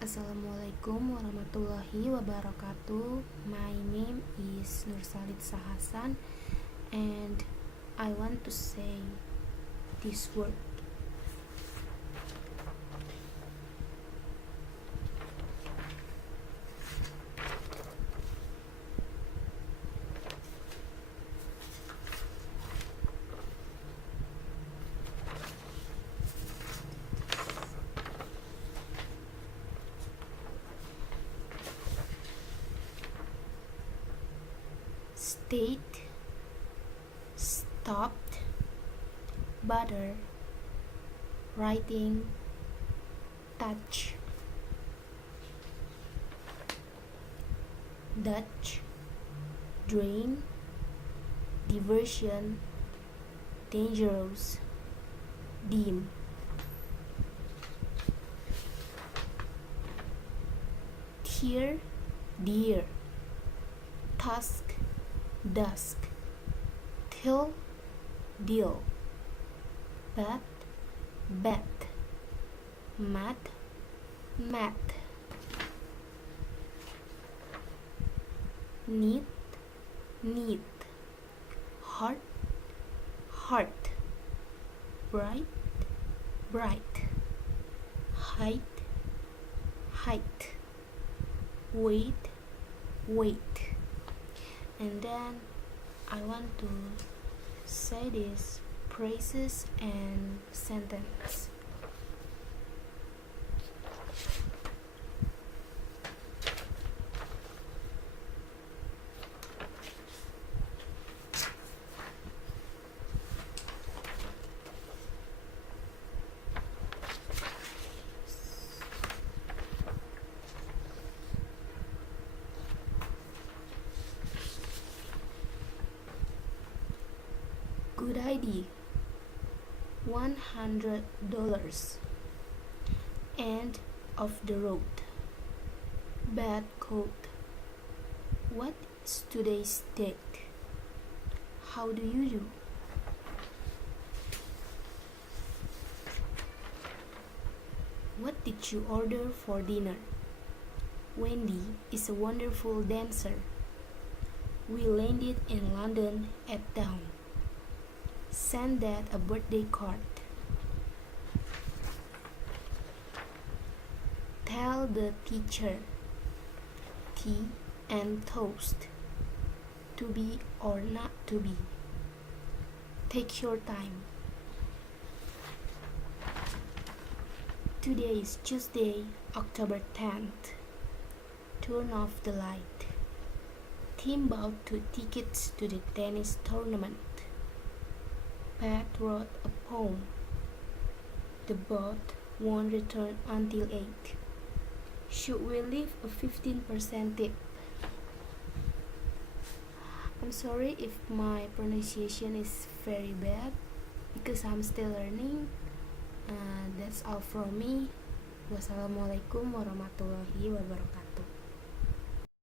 Assalamualaikum warahmatullahi wabarakatuh. My name is Nursalit Sahasan and I want to say this word. State, stopped, butter, writing, touch, Dutch, drain, diversion, dangerous, dim. Tear, dear, task, dusk, till, deal, bat, bat, mat, mat, neat, neat, heart, heart, bright, bright, height, height, weight, weight. And then I want to say these phrases and sentence. Good idea. $100. End of the road. Bad code. What is today's date? How do you do? What did you order for dinner? Wendy is a wonderful dancer. We landed in London at dawn. Send Dad a birthday card. Tell the teacher. Tea and toast. To be or not to be. Take your time. Today is Tuesday, October 10th. Turn off the light. Tim bought 2 tickets to the tennis tournament. Pat wrote a poem. The boat won't return until 8. Should we leave a 15% tip? I'm sorry if my pronunciation is very bad because I'm still learning. That's all from me. Wassalamualaikum warahmatullahi wabarakatuh.